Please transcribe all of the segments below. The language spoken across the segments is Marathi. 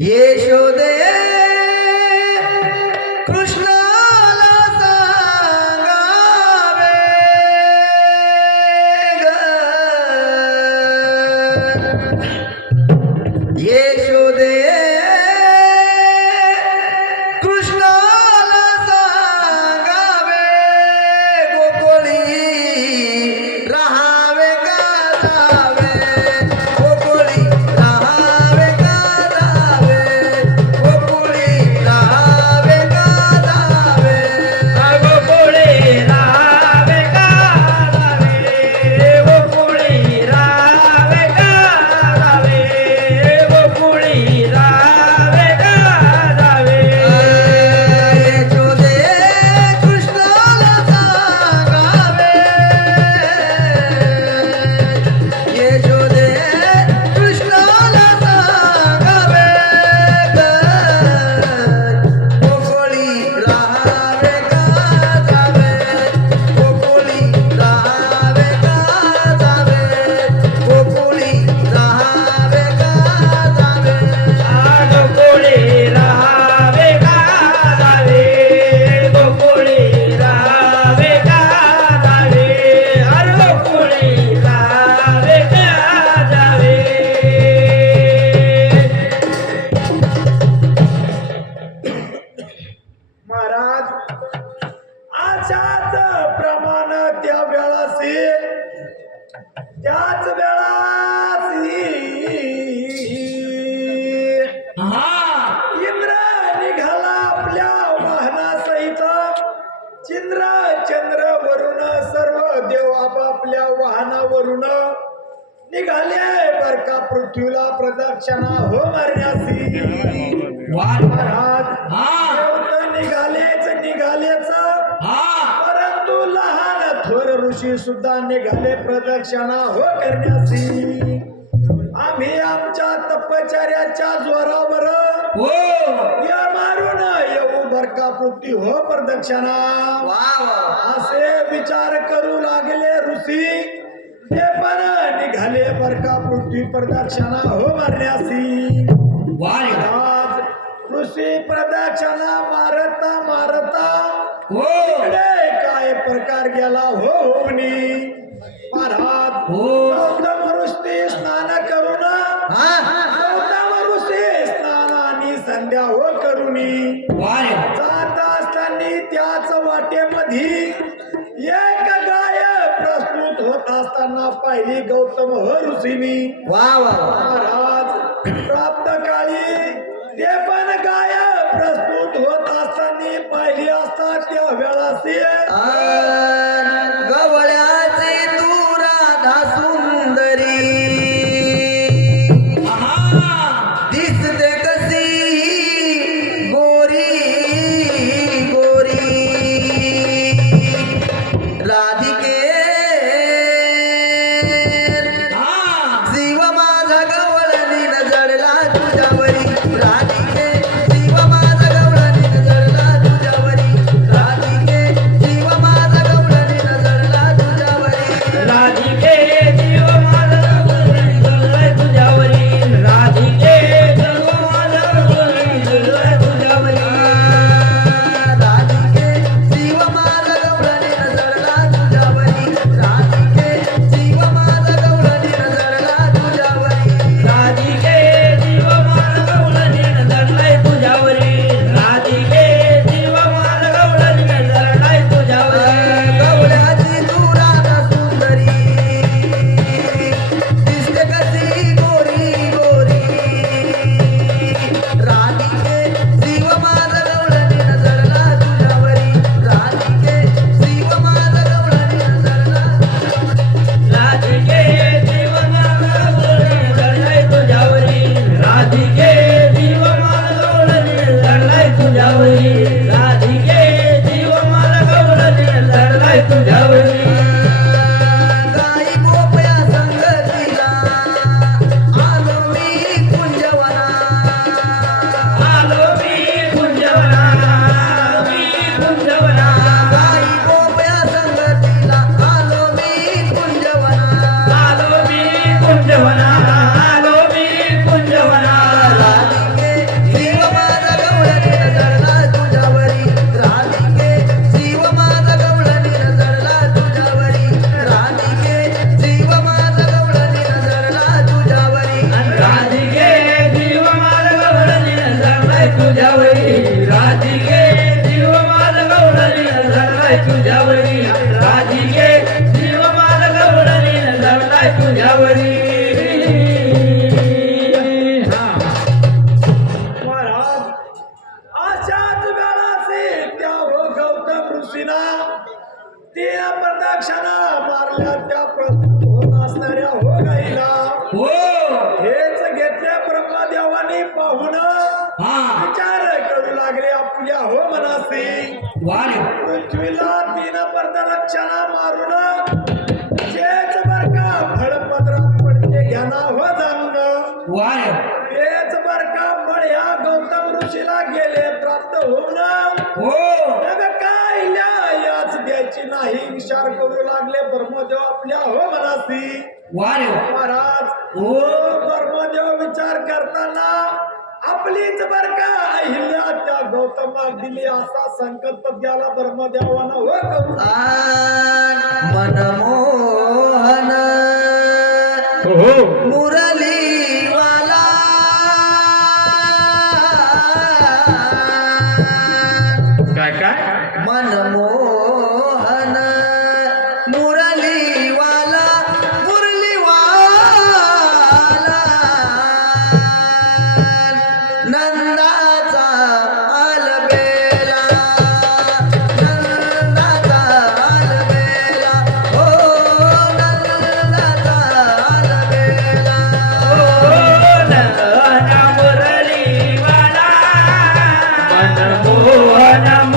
यशोदे कृष्णाला हो मारण्यासी महाराज निघालेच निघालेच परंतु लहान थोर ऋषी सुद्धा निघाले प्रदक्षिणा हो करण्यासी आम्ही आमच्या तपचार्याच्या जोरावर या मारून येऊ बरकापुटी हो प्रदक्षिणा वा असे विचार करू लागले ऋषी. ते पण निघाले बरकापुटी प्रदक्षिणा? हो मारण्यासी महाराज ऋषी प्रदक्षिणा मारता मारता. इकडे काय प्रकार गेला? हो होवनी महाराज गौतम ऋषी स्नान करून गौतम ऋषी स्नानानी संध्या हो करुणी जात पाहिली गौतम ऋषीनी. वा वा महाराज प्राप्त काळी ते पण गाय प्रस्तुत होत असताना पाहिली असता त्या वेळासी ராஜா तीन प्रदक्षिणा मारल्या त्या होत असणाऱ्या हो गाईला हो. हेच घेतल्या ब्रह्मदेवाने पाहुण विचार करू लागले आपल्या हो मनासी. पृथ्वीला तीन प्रदक्षिणा मारून तेच बर का फळपत्रात पडते घ्याना हो जाणणं तेच बर का फळ ह्या गौतम ऋषीला गेले प्राप्त होऊन. हो. द्यायची नाही. विचार करू लागले ब्रह्मदेव आपल्या हो मनासी महाराज हो. ब्रह्मदेव विचार करताना आपलीच बर का अहिल्या त्या गौतमाक दिली असा संकल्प द्याला ब्रह्मदेवानं हो करू. मनमोहन. मुरलीवाला मनमोहन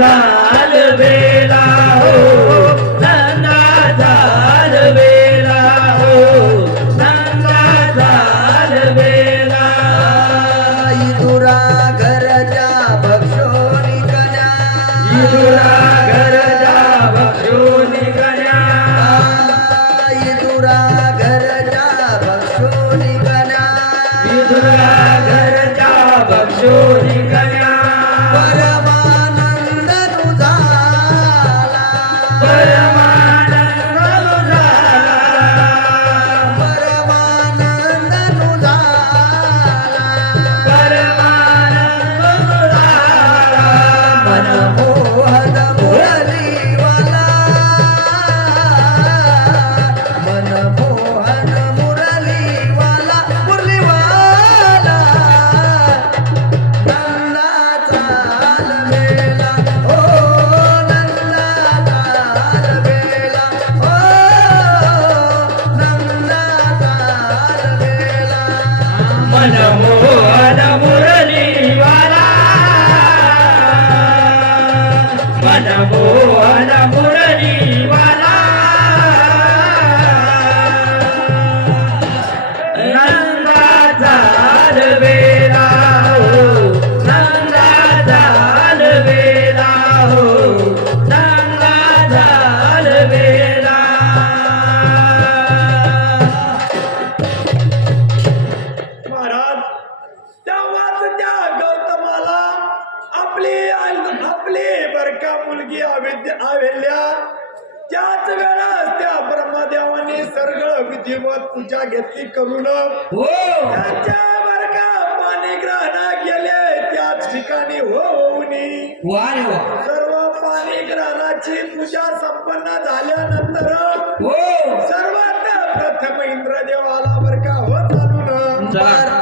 കാലുവേ ग्रहणाची पूजा संपन्न झाल्यानंतर हो सर्वात प्रथम इंद्रदेवाला बर का हो चला. तीन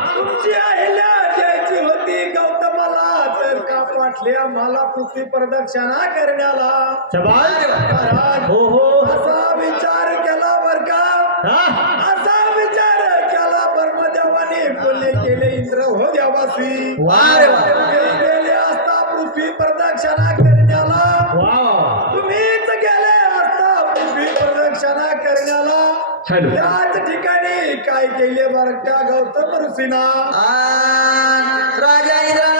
तुझी अहिल्या द्यायची होती गौतमाला. तर का पाठल्या मला पृथ्वी प्रदक्षिणा करण्याला? असा विचार केला बर का? असा विचार केला ब्रह्मदेवाने बोलले केले इंद्र हो देवासी. हॅलो. त्याच ठिकाणी काय केले बरं त्या गौतम ऋषीना? राजा इंद्र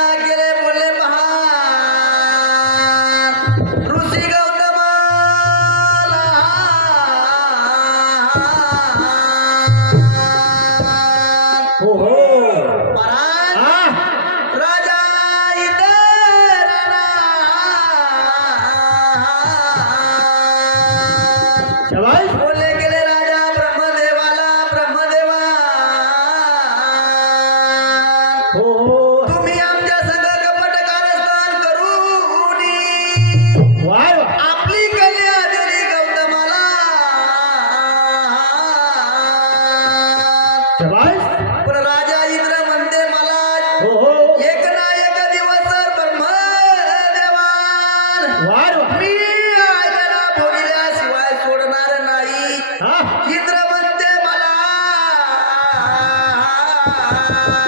Ah.